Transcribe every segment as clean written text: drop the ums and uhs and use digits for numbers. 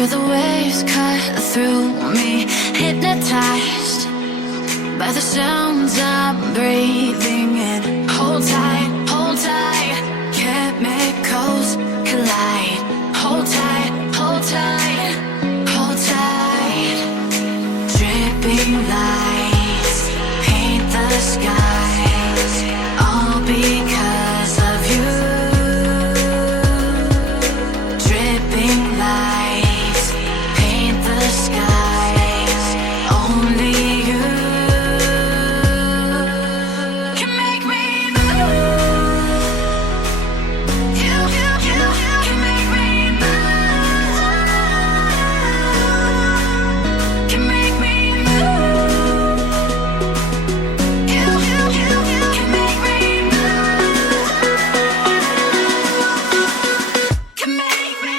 Feel the waves cut through me, hypnotized by the sounds I'm breathing in. Hold tight, chemicals collide. Hold tight, hold tight, hold tight. Dripping lights paint the skies, all because of you. Dripping lights paint the skies, only you can make me move. You can make me move. Can make me move. You can make me move. Can make me.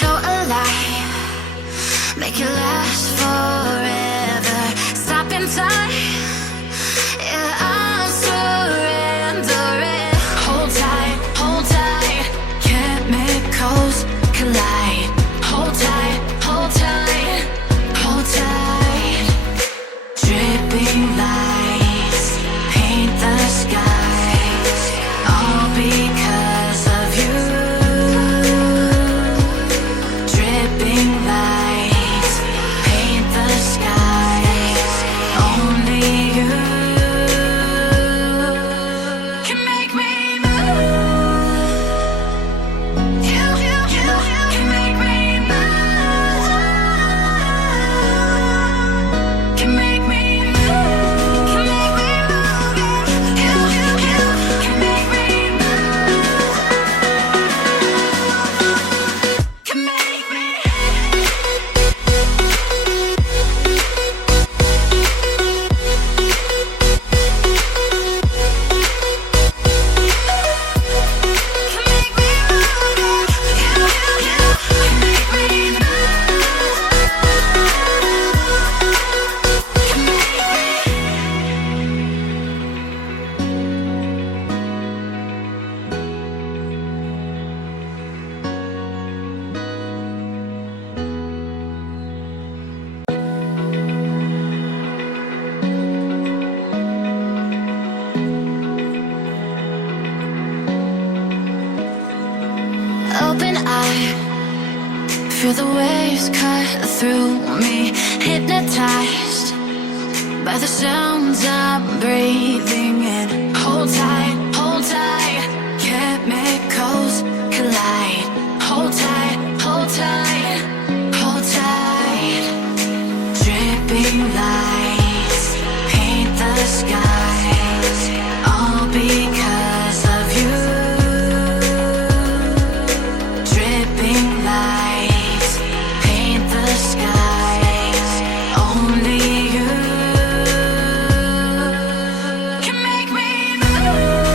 So alive, make it last forever. Stop in time, yeah, I'm surrendering. Hold tight, chemicals collide. Hold tight, hold tight, hold tight. Dripping lights paint the skies, all because of you. Dripping lights paint the skies, only you can make me move. You can make me move. Can make me move. Can make me move. You can make me move. Can make me. Open eye, feel the waves cut through me, hypnotized by the sounds I'm breathing in. Hold tight, chemicals collide. Hold tight, hold tight, hold tight. Dripping lights paint the skies, all because of you. Dripping lights paint the skies, only you can make me move.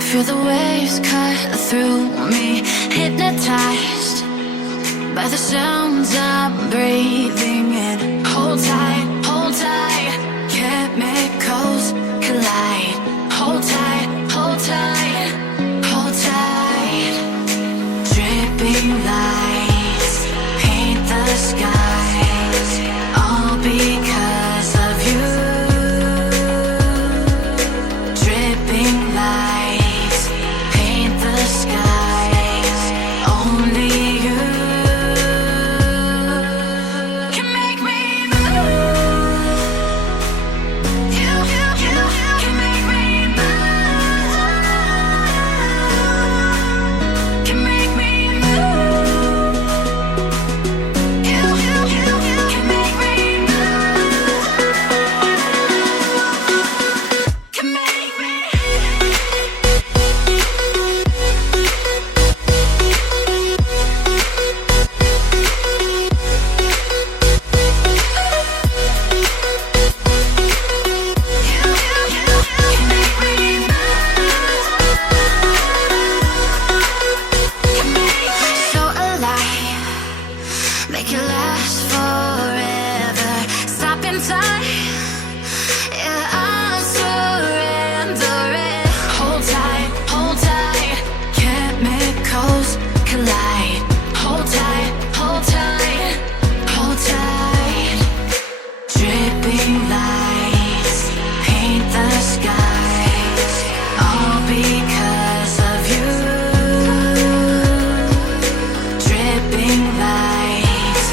feel the waves cut through me, hypnotized by the sounds I'm breathing in. Hold tight, chemicals collide. Hold tight, hold tight, hold tight. Dripping lights paint the skies, all because of you. Dripping lights paint the skies, only you can make me move. You can make me move. Can make me move. You can make me move. Can make me. So alive, make it last forever. Stop in time, yeah, I'm surrendering. Hold tight, chemicals collide. Hold tight, hold tight, hold tight. Dripping lights paint the skies, all because of you. Dripping lights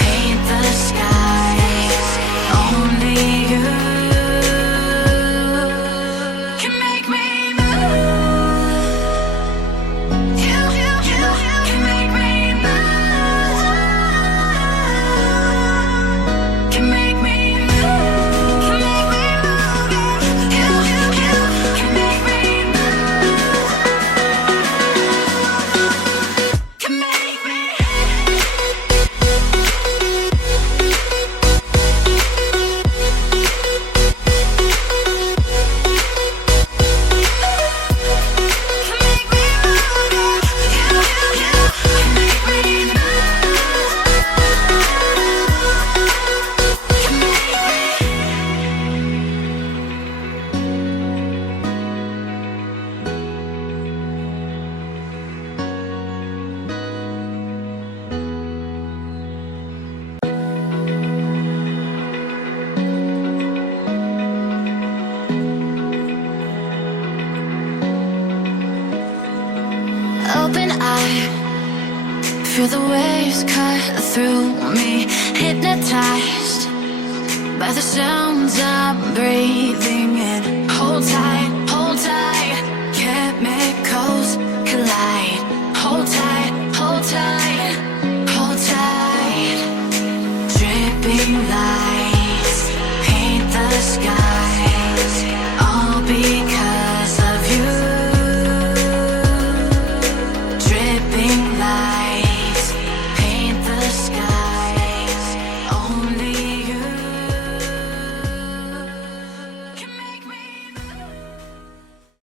paint the skies, only you can make me move. You can make me move. Can make me move. Can make me move. You can make me move. Can make me. Can make me move. You can make me Open eye, feel the waves cut through me, hypnotized by the sounds I'm breathing in. Hold tight,